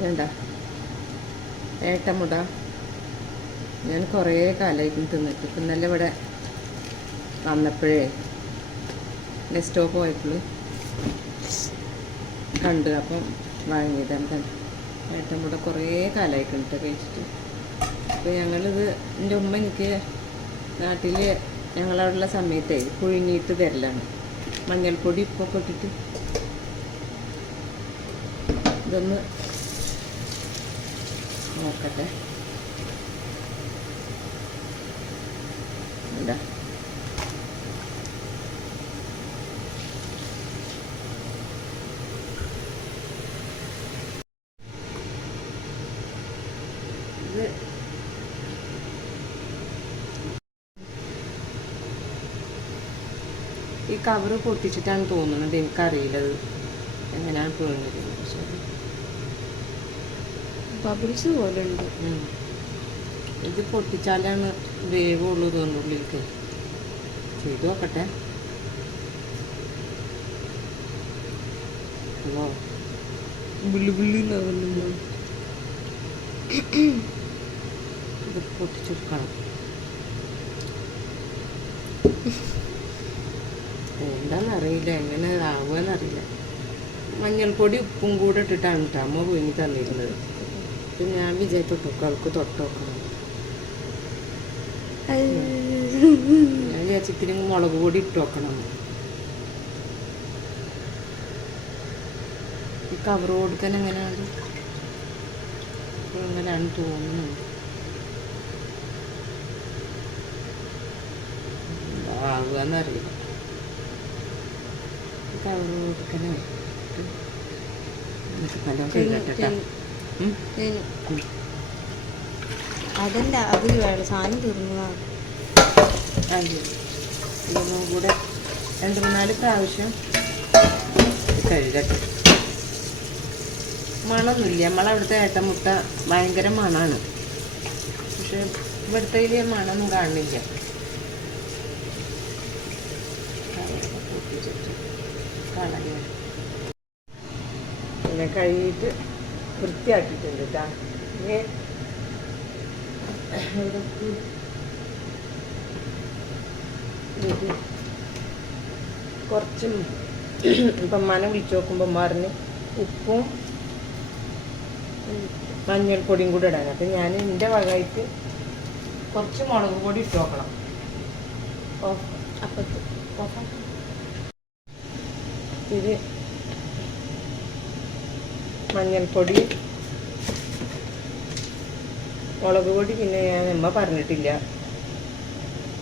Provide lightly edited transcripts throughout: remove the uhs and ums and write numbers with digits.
വേണ്ട ഏട്ടമുട ഞാൻ കുറേ കാലമായിരിക്കും തിന്നിട്ട് ഇപ്പം ഇന്നലെ ഇവിടെ വന്നപ്പോഴേ സ്റ്റോപ്പ് പോയപ്പോൾ കണ്ട് അപ്പം വാങ്ങിയതാണ് ഏട്ടമുട കുറേ കാലമായിട്ടുണ്ട് കഴിച്ചിട്ട്. അപ്പോൾ ഞങ്ങളിത് എൻ്റെ ഉമ്മ എനിക്ക് നാട്ടിൽ ഞങ്ങളവിടെയുള്ള സമയത്തേ പുഴുങ്ങിയിട്ട് തരലാണ്. മഞ്ഞൾപ്പൊടി ഉപ്പൊക്കെ ഇട്ടിട്ട് ഇതൊന്ന് നോക്കട്ടെ. എന്താ ഇത് ഈ കവറ് പൊട്ടിച്ചിട്ടാണ് തോന്നുന്നത്, എനിക്കറിയില്ലത് എങ്ങനെയാണ് പുഴുങ്ങിയത്. പക്ഷേ ബബിൾസ് പോലെ ഉണ്ട്. ഇത് പൊട്ടിച്ചാലാണ് വേവുള്ളൂ തോന്നുന്നു ഉള്ളിലേക്ക്. ചെയ്തു നോക്കട്ടെ. ഹലോ ഇത് പൊട്ടിച്ചെടുക്കണം. എന്താണെന്നറിയില്ല, എങ്ങനെ ആവുകയെന്നറിയില്ല. മഞ്ഞൾപ്പൊടി ഉപ്പും കൂടെ ഇട്ടിട്ടാണ് കേട്ടോ അമ്മ പുഴുങ്ങി തന്നിരുന്നത്. അപ്പം ഞാൻ വിചാരിച്ചു അവൾക്ക് തൊട്ട് നോക്കണം. ഞാൻ വിചാരിച്ചിട്ട് മുളക് പൊടി ഇട്ട് നോക്കണം. ഈ കവർ കൊടുക്കാൻ എങ്ങനെയാണ് എങ്ങനെയാണ് തോന്നുന്നത്. ആവുകയെന്നറിയില്ല. കവർ കൊടുക്കണേ അതല്ല, അത് വേണം സാധനം തീർന്നതാണ്. ഇതൊന്നും കൂടെ 2-3 പ്രാവശ്യം കഴുകട്ടെ. മണമൊന്നുമില്ല. നമ്മളവിടുത്തെ ഏട്ടമുട്ട ഭയങ്കര മണമാണ്, പക്ഷെ ഇവിടുത്തെ മണമൊന്നും കാണുന്നില്ല. പിന്നെ കഴുകിയിട്ട് വൃത്തിയാക്കിയിട്ടുണ്ട് കേട്ടോ. കുറച്ചും ഇപ്പം മന വിളിച്ച് നോക്കുമ്പോൾ മറിഞ്ഞ് ഉപ്പും മഞ്ഞൾപ്പൊടിയും കൂടെ ഇടാൻ. അപ്പം ഞാൻ എൻ്റെ വകമായിട്ട് കുറച്ച് മുളക് പൊടി ഇട്ട് നോക്കണം. ഇത് മഞ്ഞൾപ്പൊടി മുളക് പൊടി പിന്നെ ഞാൻ അമ്മ പറഞ്ഞിട്ടില്ല.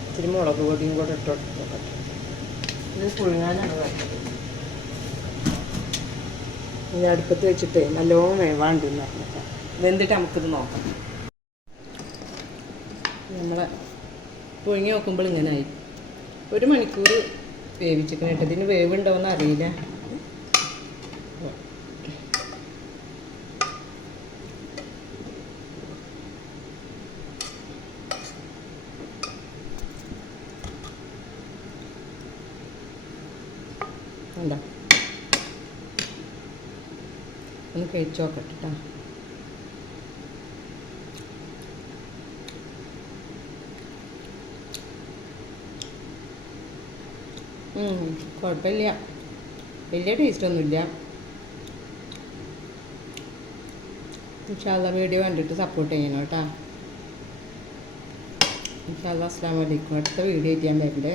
ഇത്തിരി മുളക് പൊടിയും കൂടെ ഇട്ട് നോക്കട്ടെ. ഇത് പുഴുങ്ങാനാണ് പറഞ്ഞത്. ഇനി അടുപ്പത്ത് വെച്ചിട്ട് നല്ലോണം വേവാണ്ടെന്ന് പറഞ്ഞിട്ട് വെന്തിട്ട് നമുക്കിത് നോക്കാം. നമ്മളെ പുഴുങ്ങി നോക്കുമ്പോൾ ഇങ്ങനായി. 1 മണിക്കൂർ വേവിച്ചിട്ട് ഇതിന് വേവുണ്ടാവുമെന്ന് അറിയില്ല. എന്താ ഒന്ന് കഴിച്ചു നോക്കട്ടെ കേട്ടോ. കുഴപ്പമില്ല, വലിയ ടേസ്റ്റൊന്നുമില്ല. ഇൻഷാ അല്ലാഹ് വീഡിയോ കണ്ടിട്ട് സപ്പോർട്ട് ചെയ്യണം കേട്ടോ. ഇൻഷാ അല്ലാഹ് അസ്സലാമു അലൈക്കും. അടുത്ത വീഡിയോ ചെയ്യാൻ വരണ്ടേ.